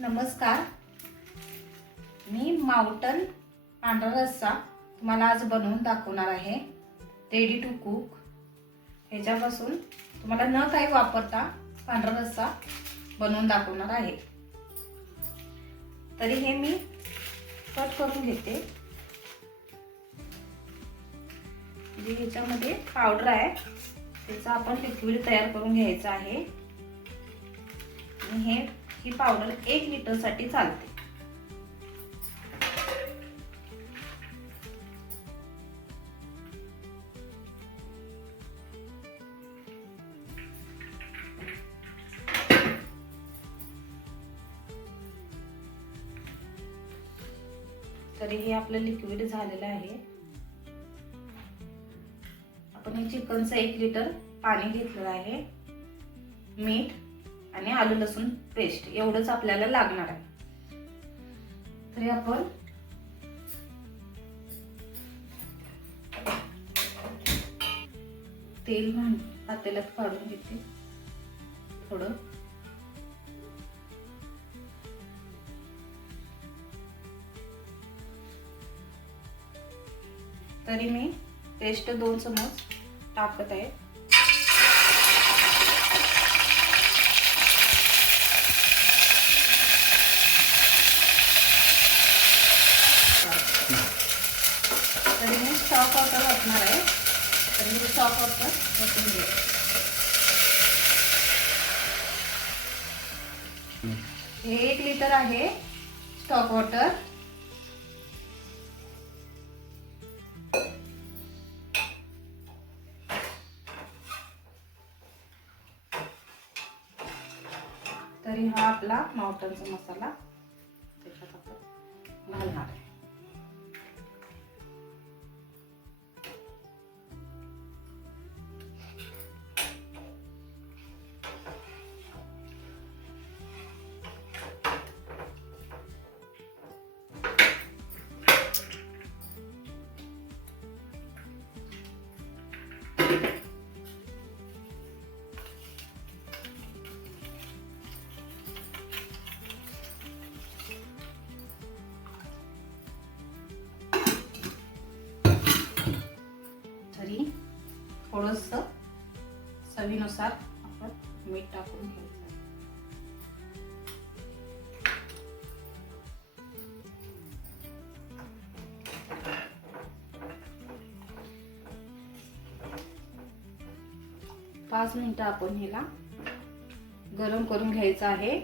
नमस्कार, मी माउंटन पांढरा रस्सा तुम्हाला आज बनवून दाखवणार आहे। Ready to cook. ह्याच्यापासून तुम्हाला न काही वापरता पांढरा रस्सा बनवून दाखवणार आहे। तरी हे मी कट करून घेते। जे ह्याच्यामध्ये पावडर आहे त्याचा आपण लिक्विड तयार करून घ्यायचा आहे। आणि ही पावडर 1 लिटर साठी चालते। तरी हे आपलं लिक्विड झालेलं आहे। आपण हे चिकनचं 1 लिटर पाणी घेतलेलं आहे, मीठ आणि आलू लसूण पेस्ट एवढंच आपल्याला लागणार आहे। तरी आपण तेल पातेल्यात काढून घेते थोडं। तरी मी पेस्ट 2 चमच टाकत आहे। तरी मी स्टॉक वॉटर वापरणार आहे। तरी मी स्टॉक वॉटर वापरून घेते। हे 1 लिटर आहे स्टॉक वॉटर। तरी हा आपला माउंटनचा मसाला त्याच्यात आपण घालणार आहे। तरी थोडंसं चवीनुसार आपण मीठ टाकून घ्यायचं। पाच मिनिटं आपण ह्याला गरम करून घ्यायचं आहे।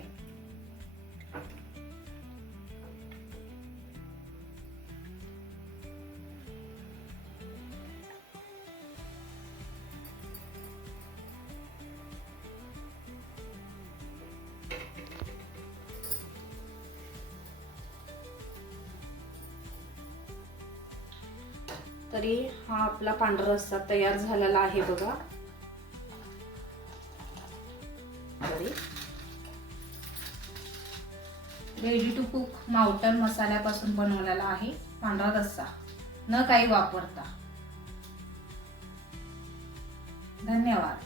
तरी हा आपला पांढरा रस्सा तयार झालेला आहे बघा। रेडी टू कुक माउंटन मसाल्यापासून बनवलेला आहे पांढरा रस्सा, न काही वापरता। धन्यवाद।